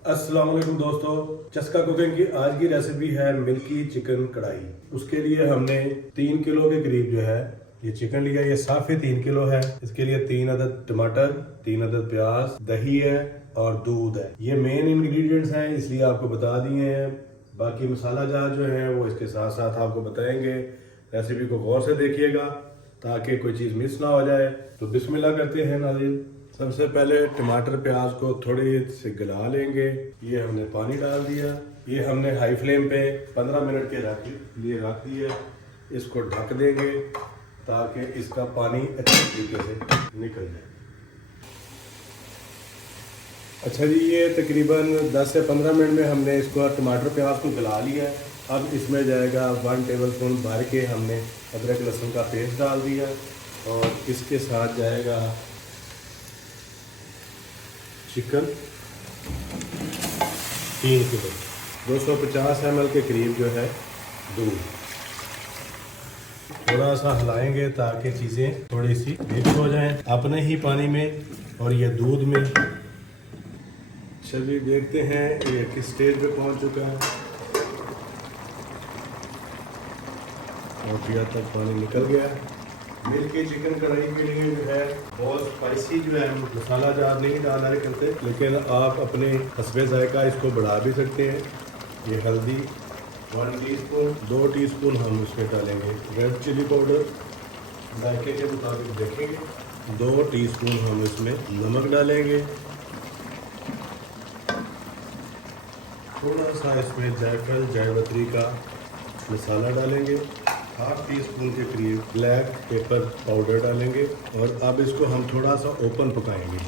अस्सलाम वालेकुम दोस्तों, चस्का कुकिंग की आज की रेसिपी है मिल्की चिकन कढ़ाई। उसके लिए हमने 3 किलो के करीब जो है ये चिकन लिया। ये साफे 3 किलो है। इसके लिए 3 अदद टमाटर, 3 अदद प्याज, दही है और दूध है। ये मेन इंग्रेडिएंट्स हैं, इसलिए आपको बता दिए हैं। बाकी मसाला जार जो है वो इसके साथ साथ आपको बताएंगे। रेसिपी को गौर से देखिएगा ताकि कोई चीज़ मिस ना हो जाए। तो बिस्मिल्लाह करते हैं नाज़रीन। सबसे पहले टमाटर प्याज को थोड़ी से गला लेंगे। ये हमने पानी डाल दिया। ये हमने हाई फ्लेम पे 15 मिनट के लिए रख दिया। इसको ढक देंगे ताकि इसका पानी अच्छे तरीके से निकल जाए। अच्छा जी, ये तकरीबन 10 से 15 मिनट में हमने इसको टमाटर प्याज को गला लिया है। अब इसमें जाएगा 1 टेबल स्पून भर के हमने अदरक लहसुन का पेस्ट डाल दिया और इसके साथ जाएगा चिकन 3 किलो, 250 ml के करीब जो है दूध। थोड़ा सा हिलाएंगे ताकि चीज़ें थोड़ी सी मिक्स हो जाएं अपने ही पानी में और ये दूध में। चलिए देखते हैं ये किस स्टेज पे पहुंच चुका है। और तक पानी निकल गया। मिल्की चिकन कढ़ाई के लिए जो है बहुत स्पाइसी जो है मसाला जार नहीं डालना करते, लेकिन आप अपने हस्बे जायका इसको बढ़ा भी सकते हैं। ये हल्दी 1 टीस्पून, 2 टीस्पून हम उसमें डालेंगे रेड चिली पाउडर, जायके के मुताबिक देखेंगे। 2 टीस्पून हम इसमें नमक डालेंगे। थोड़ा सा इसमें जायफल जायवत्री का मसाला डालेंगे। 1/2 टीस्पून के करीब ब्लैक पेपर पाउडर डालेंगे। और अब इसको हम थोड़ा सा ओपन पकाएंगे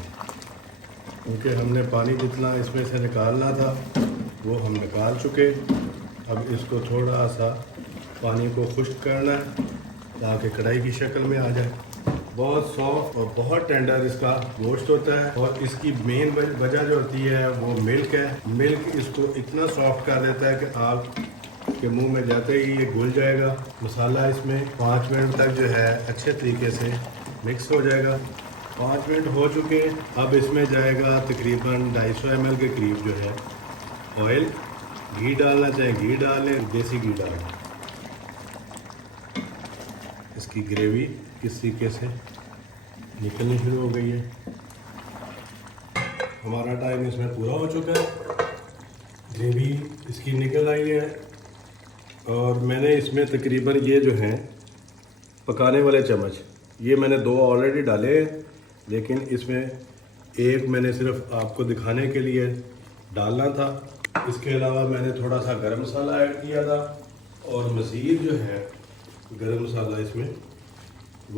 क्योंकि हमने पानी जितना इसमें से निकालना था वो हम निकाल चुके। अब इसको थोड़ा सा पानी को खुश्क करना है ताकि कढ़ाई की शक्ल में आ जाए। बहुत सॉफ्ट और बहुत टेंडर इसका गोश्त होता है और इसकी मेन वजह जो होती है वो मिल्क है। मिल्क इसको इतना सॉफ्ट कर देता है कि आप के मुंह में जाते ही ये घुल जाएगा। मसाला इसमें 5 मिनट तक जो है अच्छे तरीके से मिक्स हो जाएगा। 5 मिनट हो चुके। अब इसमें जाएगा तकरीबन 250 ml के करीब जो है ऑयल। घी डालना चाहे घी डालें, देसी घी डालें। इसकी ग्रेवी किस तरीके से निकलनी शुरू हो गई है। हमारा टाइम इसमें पूरा हो चुका है। ग्रेवी इसकी निकल आई है और मैंने इसमें तकरीबन ये जो हैं पकाने वाले चम्मच, ये मैंने 2 ऑलरेडी डाले हैं, लेकिन इसमें एक मैंने सिर्फ आपको दिखाने के लिए डालना था। इसके अलावा मैंने थोड़ा सा गरम मसाला ऐड किया था और मज़ीद जो है गरम मसाला इसमें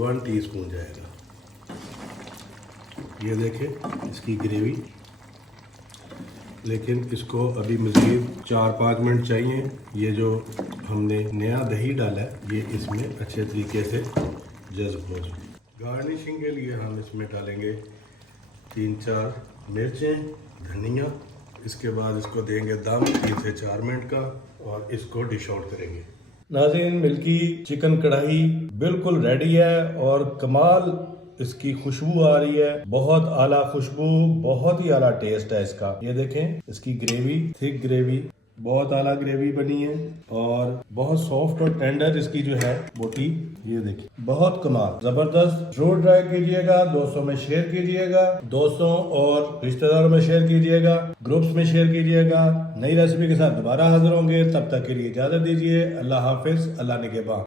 1 टीस्पून जाएगा। ये देखें इसकी ग्रेवी, लेकिन इसको अभी मज़ीद 4-5 मिनट चाहिए। ये जो हमने नया दही डाला है ये इसमें अच्छे तरीके से जज़्ब हो जाए। गार्निशिंग के लिए हम इसमें डालेंगे 3-4 मिर्चें, धनिया। इसके बाद इसको देंगे दम 3 से 4 मिनट का और इसको डिश आउट करेंगे। नाज़रीन, मिल्की चिकन कढ़ाई बिल्कुल रेडी है और कमाल इसकी खुशबू आ रही है। बहुत आला खुशबू, बहुत ही आला टेस्ट है इसका। ये देखें इसकी ग्रेवी, थिक ग्रेवी, बहुत आला ग्रेवी बनी है और बहुत सॉफ्ट और टेंडर इसकी जो है बोटी। ये देखिए बहुत कमाल जबरदस्त। जरूर ट्राई कीजिएगा, दोस्तों में शेयर कीजिएगा, दोस्तों और रिश्तेदारों में शेयर कीजिएगा, ग्रुप्स में शेयर कीजिएगा। नई रेसिपी के साथ दोबारा हाजिर होंगे, तब तक के लिए इजाजत दीजिए। अल्लाह हाफिज, अल्लाह निगहबान।